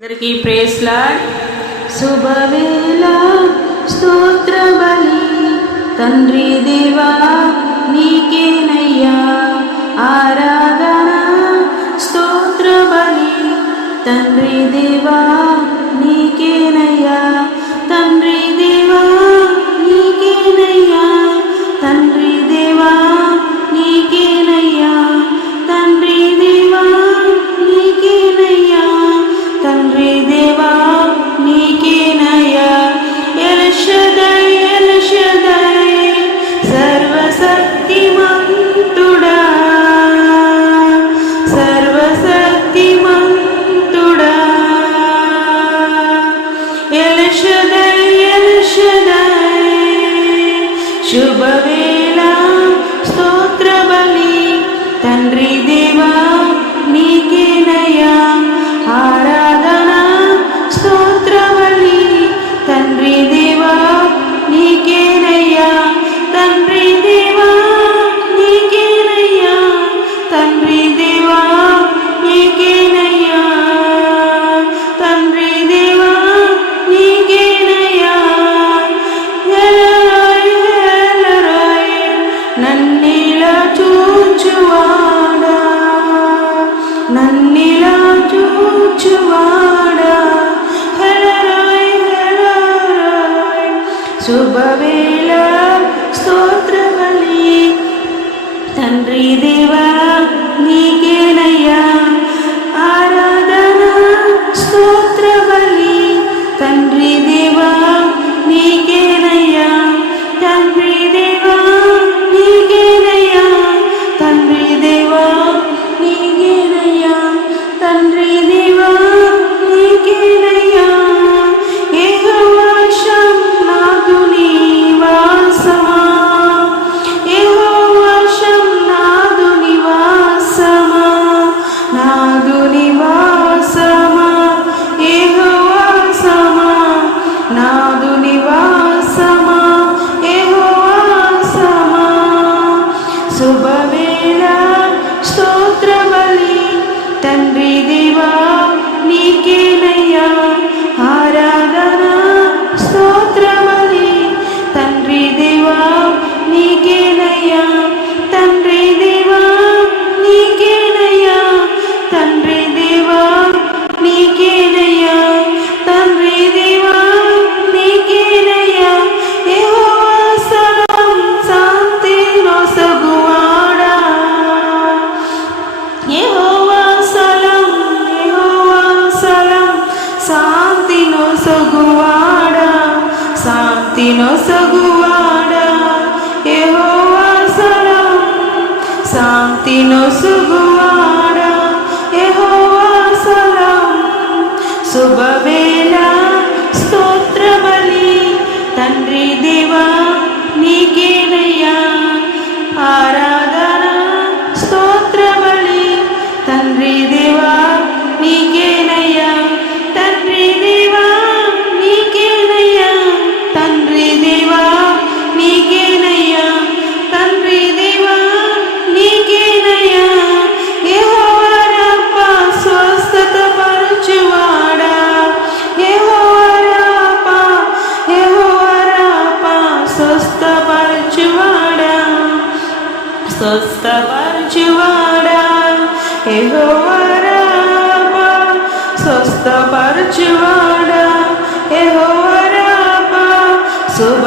అందరికీ ప్రేస్లా శుభవేళ స్తోత్ర బలి తండ్రి దేవా నీకేనయ్యా. ఆరాధన స్తోత్ర బలి తండ్రి దేవా నన్నిలా చూచువాడా శుభవేళ నొసుగువాడా యహోవా సలం. శాంతి నొసుగువాడా యహోవా సలం. శుభవేళ స్తోత్రబలి తండ్రి దేవా నీకేనయ్యా. ఆరాధన స్తోత్రబలి తండ్రి దేవా. స్వస్థపరచువాడా ఎహోవరామా స్వస్థపరచువాడా ఎహోవరామా శుభ